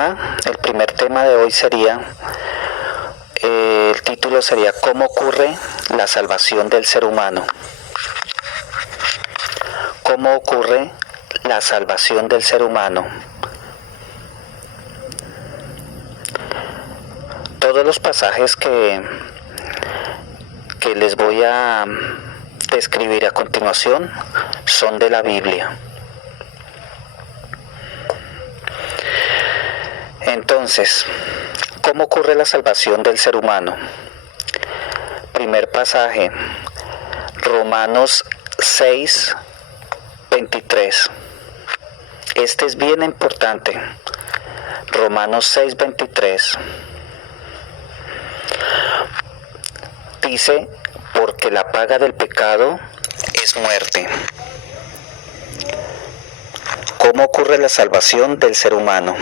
el primer tema de hoy sería, el título sería ¿Cómo ocurre la salvación del ser humano? ¿Cómo ocurre la salvación del ser humano? Todos los pasajes que les voy a describir a continuación son de la Biblia. Entonces, ¿cómo ocurre la salvación del ser humano? Primer pasaje, Romanos 6, 23. Este es bien importante. Romanos 6, 23. Dice, porque la paga del pecado es muerte. ¿Cómo ocurre la salvación del ser humano?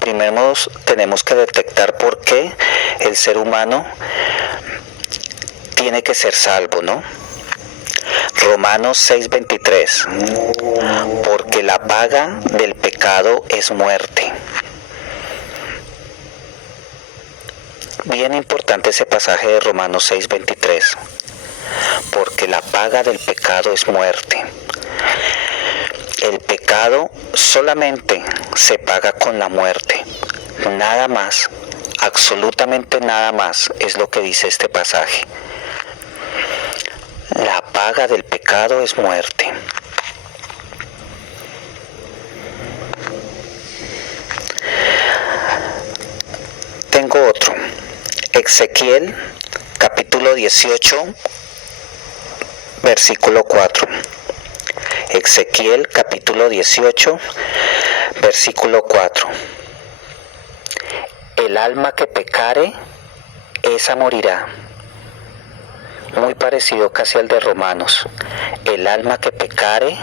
Primero tenemos que detectar por qué el ser humano tiene que ser salvo, ¿no? Romanos 6:23. Porque la paga del pecado es muerte. Bien importante ese pasaje de Romanos 6:23. Porque la paga del pecado es muerte. El pecado solamente se paga con la muerte. Nada más, absolutamente nada más es lo que dice este pasaje. La paga del pecado es muerte. Tengo otro. Ezequiel, capítulo 18, versículo 4. Ezequiel, capítulo 18, versículo 4. El alma que pecare, esa morirá. Muy parecido casi al de Romanos. El alma que pecare,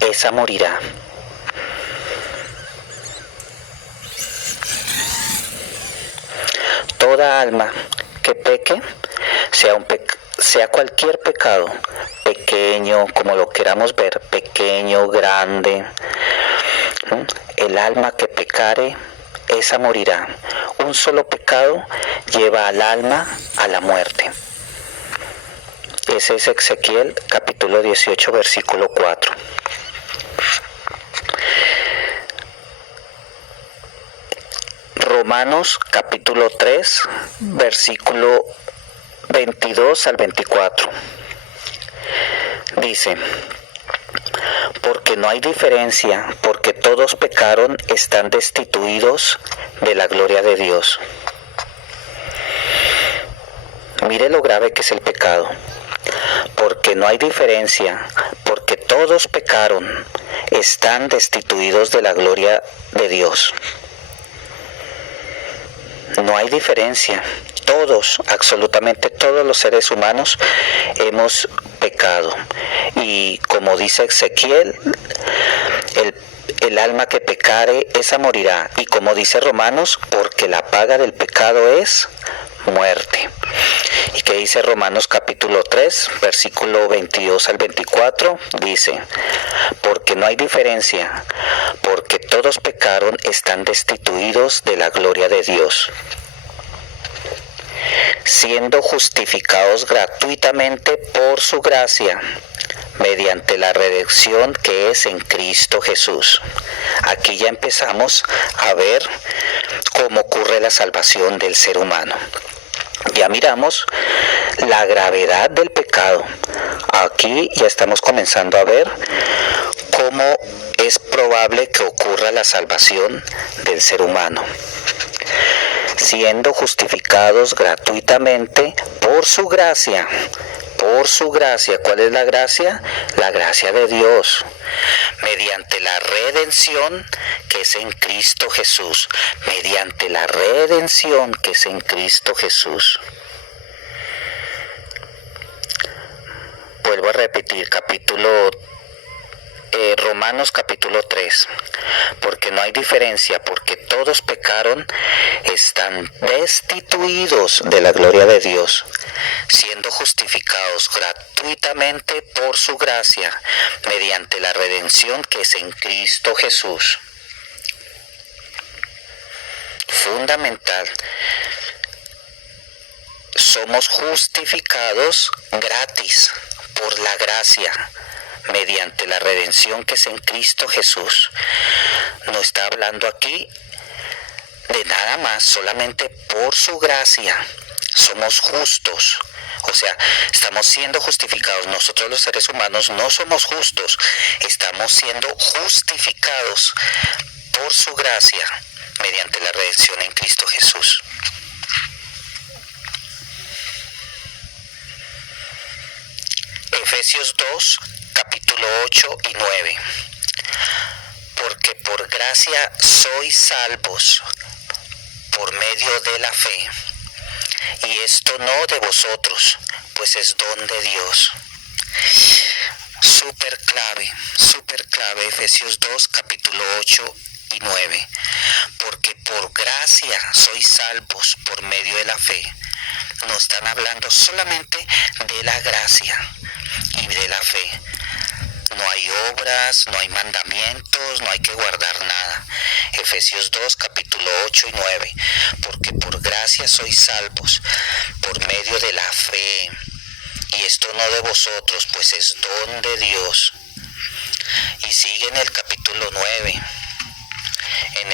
esa morirá. Toda alma que peque, sea cualquier pecado, pequeño, como lo queramos ver, pequeño, grande, el alma que pecare, esa morirá. Un solo pecado lleva al alma a la muerte. Ese es Ezequiel capítulo 18, versículo 4. Romanos capítulo 3, versículo 22 al 24. Dice, porque no hay diferencia, porque todos pecaron, están destituidos de la gloria de Dios. Mire lo grave que es el pecado. Porque no hay diferencia, porque todos pecaron, están destituidos de la gloria de Dios. No hay diferencia. Todos, absolutamente todos los seres humanos hemos pecado. Y como dice Ezequiel, el alma que pecare, esa morirá. Y como dice Romanos, porque la paga del pecado es muerte. ¿Y qué dice Romanos capítulo 3, versículo 22 al 24? Dice, porque no hay diferencia, porque todos pecaron, están destituidos de la gloria de Dios, siendo justificados gratuitamente por su gracia, mediante la redención que es en Cristo Jesús. Aquí ya empezamos a ver cómo ocurre la salvación del ser humano. Ya miramos la gravedad del pecado. Aquí ya estamos comenzando a ver cómo es probable que ocurra la salvación del ser humano. Siendo justificados gratuitamente por su gracia. Por su gracia. ¿Cuál es la gracia? La gracia de Dios. Mediante la redención que es en Cristo Jesús. Mediante la redención que es en Cristo Jesús. Vuelvo a repetir, Romanos capítulo 3, porque no hay diferencia, porque todos pecaron, están destituidos de la gloria de Dios, siendo justificados gratuitamente por su gracia, mediante la redención que es en Cristo Jesús. fundamental. Somos justificados gratis por la gracia, mediante la redención que es en Cristo Jesús. No está hablando aquí de nada más, solamente por su gracia somos justos. O sea, estamos siendo justificados. Nosotros los seres humanos no somos justos, estamos siendo justificados por su gracia mediante la redención en Cristo Jesús. Efesios 2, capítulo 8 y 9. Porque por gracia sois salvos por medio de la fe. Y esto no de vosotros, pues es don de Dios. Súper clave, Efesios 2, capítulo 8 y 9. Porque por gracia sois salvos por medio de la fe. No están hablando solamente de la gracia y de la fe. No hay obras, no hay mandamientos, no hay que guardar nada. Efesios 2, capítulo 8 y 9. Porque por gracia sois salvos por medio de la fe. Y esto no de vosotros, pues es don de Dios. Y sigue en el capítulo 9, en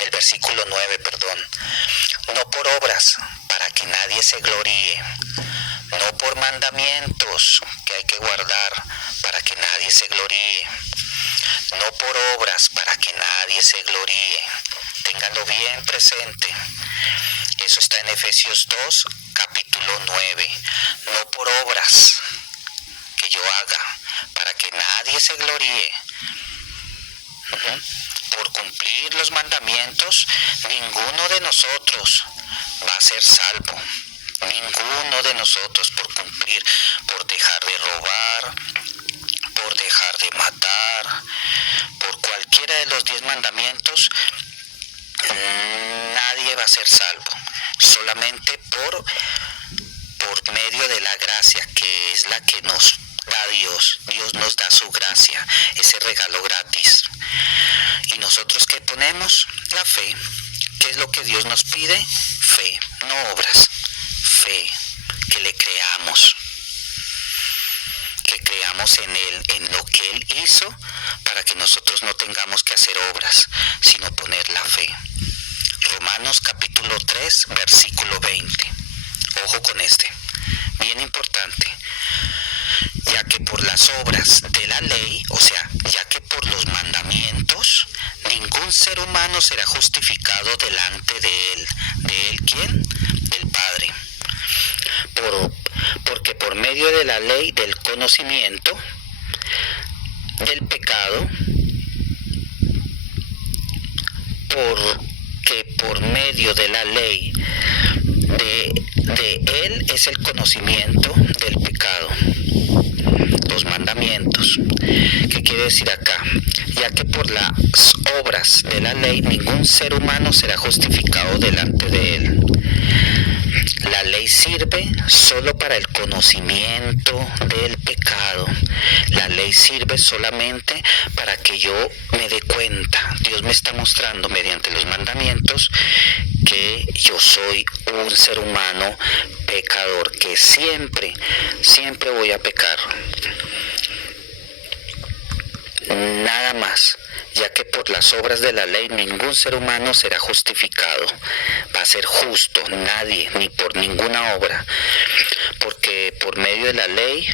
el versículo 9, no por obras, para que nadie se gloríe, no por mandamientos que hay que guardar, para que nadie se gloríe, no por obras, para que nadie se gloríe. Ténganlo bien presente. Eso está en Efesios 2, capítulo 9. No por obras que yo haga, para que nadie se gloríe. Por cumplir los mandamientos, ninguno de nosotros va a ser salvo. Ninguno de nosotros por cumplir, por dejar de robar, por dejar de matar, por cualquiera de los 10 mandamientos, nadie va a ser salvo. Solamente por medio de la gracia, que es la que nos da Dios. Dios nos da su gracia, ese regalo gratis. ¿Y nosotros qué ponemos? La fe. ¿Qué es lo que Dios nos pide? Fe, no obras. Fe, que le creamos. Que creamos en Él, en lo que Él hizo, para que nosotros no tengamos que hacer obras, sino poner la fe. Romanos capítulo 3, versículo 20. Ojo con este, bien importante. Ya que por las obras de la ley, o sea, ya que por los mandamientos, ningún ser humano será justificado delante de Él. ¿De Él quién? Del Padre. Porque por medio de la ley del conocimiento del pecado, porque por medio de la ley de Él es el conocimiento del pecado. Los mandamientos. ¿Qué quiere decir acá? Ya que por las obras de la ley ningún ser humano será justificado delante de Él. La ley sirve solo para el conocimiento del pecado. La ley sirve solamente para que yo me dé cuenta. Dios me está mostrando mediante los mandamientos que yo soy un ser humano pecador, que siempre voy a pecar. Nada más, ya que por las obras de la ley ningún ser humano será justificado, va a ser justo, nadie, ni por ninguna obra, porque por medio de la ley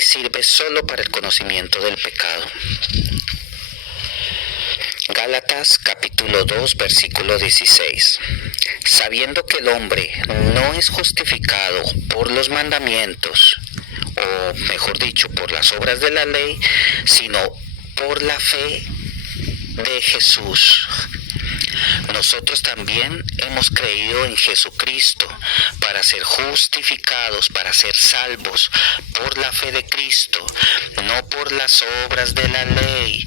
sirve solo para el conocimiento del pecado. Gálatas capítulo 2, versículo 16. Sabiendo que el hombre no es justificado por los mandamientos, o mejor dicho, por las obras de la ley, sino por la fe de Jesús. Nosotros también hemos creído en Jesucristo para ser justificados, para ser salvos por la fe de Cristo, no por las obras de la ley,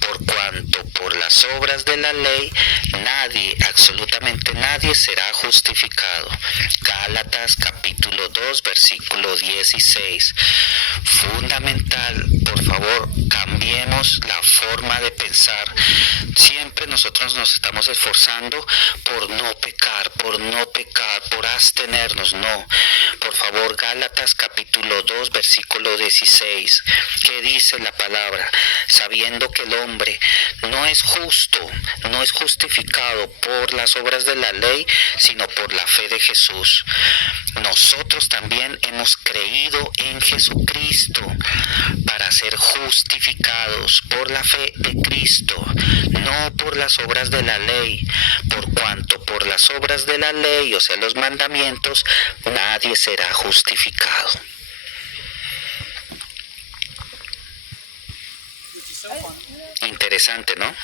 por cuanto por las obras de la ley, nadie, absolutamente nadie será justificado. Gálatas capítulo 2, versículo 16. Fundamental, por favor, cambiemos la forma de pensar. Siempre nosotros nos estamos esforzando por no pecar, por abstenernos. No, por favor, Gálatas capítulo 2, versículo 16. ¿Qué dice la palabra? Sabiendo que el hombre no es justo, no es justificado por las obras de la ley, sino por la fe de Jesús. Nosotros también hemos creído en Jesucristo para ser justificados por la fe de Cristo, no por las obras de la ley, por cuanto por las obras de la ley, o sea, los mandamientos, nadie será justificado. Interesante, ¿no?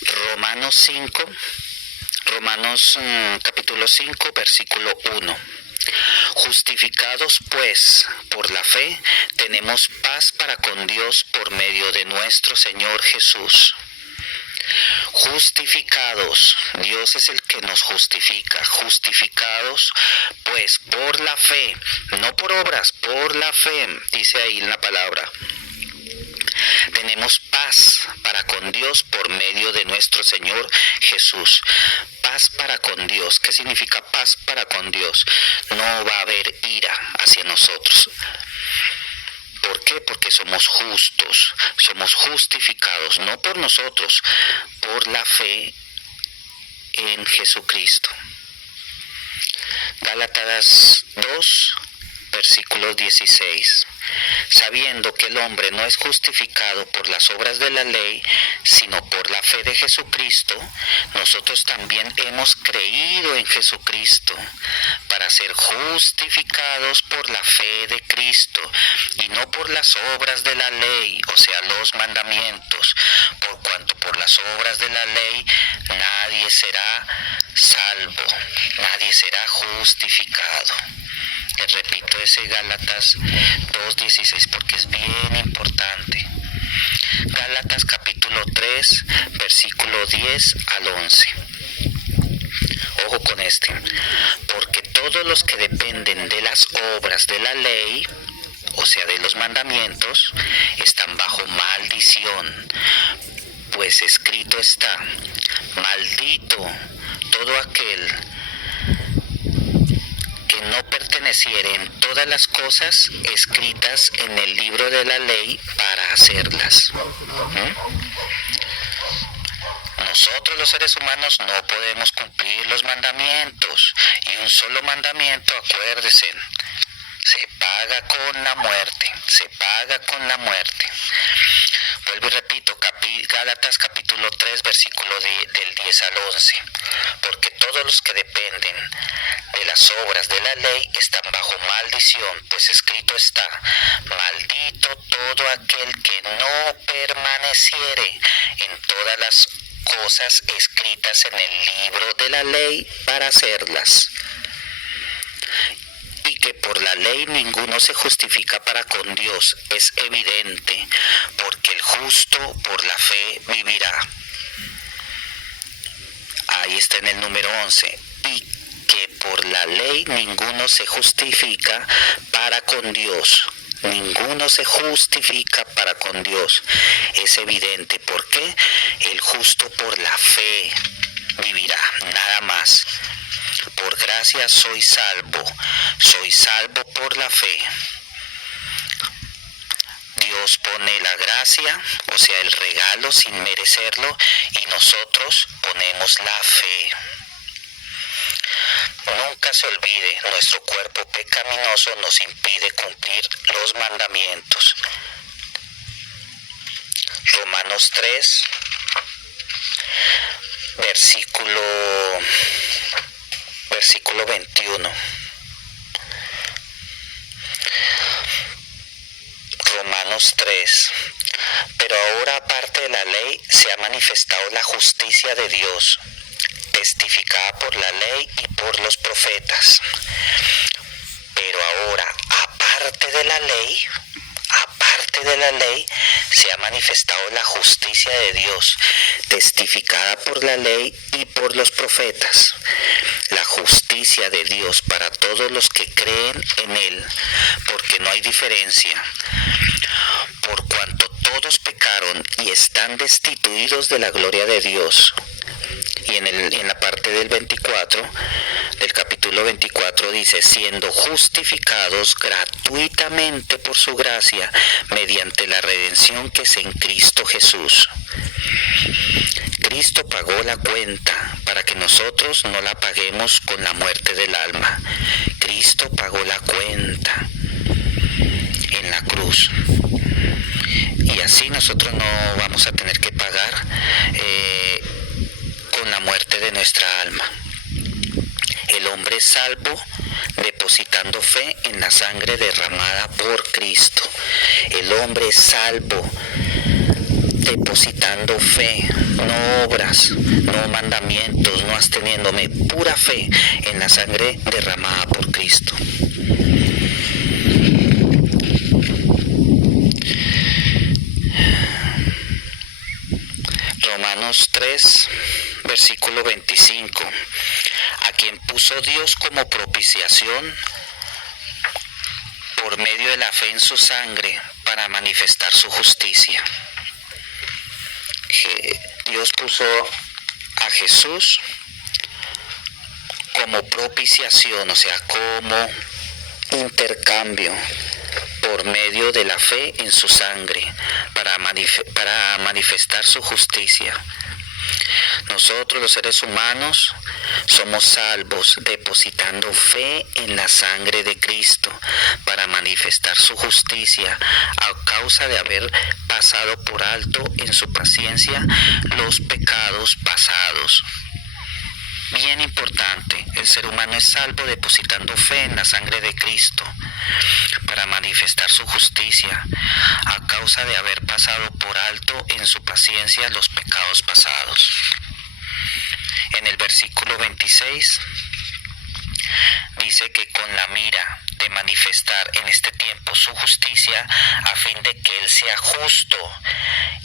Romanos capítulo 5, versículo 1. Justificados pues por la fe, tenemos paz para con Dios por medio de nuestro Señor Jesús. Justificados, Dios es el que nos justifica. Justificados pues por la fe, no por obras, por la fe, dice ahí en la palabra. Tenemos paz para con Dios por medio de nuestro Señor Jesús. Paz para con Dios. ¿Qué significa paz para con Dios? No va a haber ira hacia nosotros. ¿Por qué? Porque somos justos, somos justificados, no por nosotros, por la fe en Jesucristo. Gálatas 2, versículo 16. Sabiendo que el hombre no es justificado por las obras de la ley, sino por la fe de Jesucristo, nosotros también hemos creído en Jesucristo para ser justificados por la fe de Cristo y no por las obras de la ley, o sea, los mandamientos, por cuanto por las obras de la ley nadie será salvo, nadie será justificado. Les repito ese Gálatas 2:16 porque es bien importante. Gálatas capítulo 3, versículo 10 al 11. Ojo con este. Porque todos los que dependen de las obras de la ley, o sea, de los mandamientos, están bajo maldición. Pues escrito está: maldito todo aquel que no perteneciere en todas las cosas escritas en el libro de la ley para hacerlas. Nosotros los seres humanos no podemos cumplir los mandamientos, y un solo mandamiento, acuérdense, se paga con la muerte, se paga con la muerte. Vuelvo y repito, Gálatas capítulo 3, versículo del 10 al 11. Porque todos los que dependen de las obras de la ley están bajo maldición, pues escrito está: maldito todo aquel que no permaneciere en todas las cosas escritas en el libro de la ley para hacerlas. Y que por la ley ninguno se justifica para con Dios, es evidente, porque el justo por la fe vivirá. Ahí está en el número 11. Y que por la ley ninguno se justifica para con Dios. Ninguno se justifica para con Dios. Es evidente. ¿Por qué? El justo por la fe vivirá, nada más. Por gracia soy salvo por la fe. Dios pone la gracia, o sea, el regalo sin merecerlo, y nosotros ponemos la fe. Nunca se olvide, nuestro cuerpo pecaminoso nos impide cumplir los mandamientos. Romanos 3, versículo 21. Romanos 3. Pero ahora, aparte de la ley, se ha manifestado la justicia de Dios, testificada por la ley y por los profetas. Pero ahora, aparte de de la ley se ha manifestado la justicia de Dios, testificada por la ley y por los profetas. La justicia de Dios para todos los que creen en Él, porque no hay diferencia. Por cuanto todos pecaron y están destituidos de la gloria de Dios. Y en la parte del 24, del capítulo 24 dice, siendo justificados gratuitamente por su gracia, mediante la redención que es en Cristo Jesús. Cristo pagó la cuenta para que nosotros no la paguemos con la muerte del alma. Cristo pagó la cuenta en la cruz. Y así nosotros no vamos a tener que pagar con la muerte de nuestra alma. El hombre es salvo depositando fe en la sangre derramada por Cristo. El hombre es salvo depositando fe, no obras, no mandamientos, no absteniéndome, pura fe en la sangre derramada por Cristo. Romanos 3, versículo 25. A quien puso Dios como propiciación por medio de la fe en su sangre para manifestar su justicia. Dios puso a Jesús como propiciación, o sea, como intercambio por medio de la fe en su sangre para manifestar su justicia. Nosotros los seres humanos somos salvos depositando fe en la sangre de Cristo para manifestar su justicia a causa de haber pasado por alto en su paciencia los pecados pasados. Bien importante, el ser humano es salvo depositando fe en la sangre de Cristo para manifestar su justicia a causa de haber pasado por alto en su paciencia los pecados pasados. En el versículo 26 dice que con la mira de manifestar en este tiempo su justicia a fin de que Él sea justo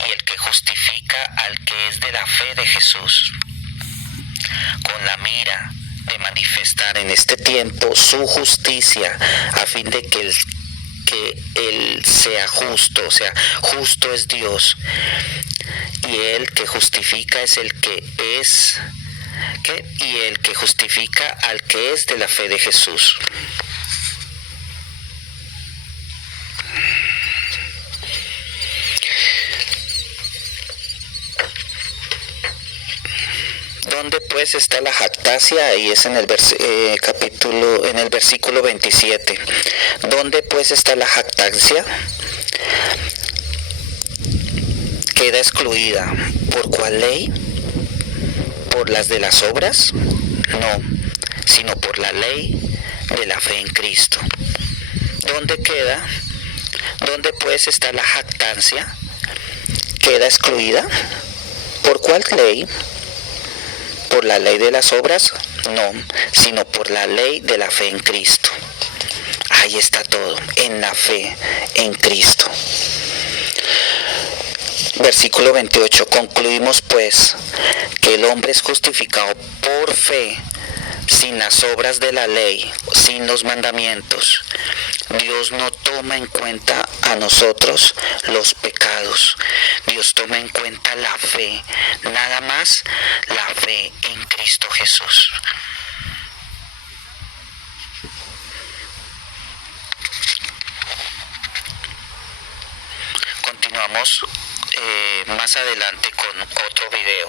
y el que justifica al que es de la fe de Jesús. Con la mira de manifestar en este tiempo su justicia a fin de que Él sea justo, o sea, justo es Dios y Él que justifica es el que es, y el que justifica al que es de la fe de Jesús. ¿Dónde pues está la jactancia? Ahí es en el versículo 27. ¿Dónde pues está la jactancia? Queda excluida. ¿Por cuál ley? ¿Por las de las obras? No, sino por la ley de la fe en Cristo. ¿Dónde queda? ¿Dónde pues está la jactancia? ¿Queda excluida? ¿Por cuál ley? ¿Por la ley de las obras? No, sino por la ley de la fe en Cristo. Ahí está todo, en la fe en Cristo. Versículo 28. Concluimos pues que el hombre es justificado por fe, sin las obras de la ley, sin los mandamientos. Dios no toma en cuenta a nosotros los pecados. Dios toma en cuenta la fe, nada más la fe en Cristo Jesús. Continuamos más adelante con otro video.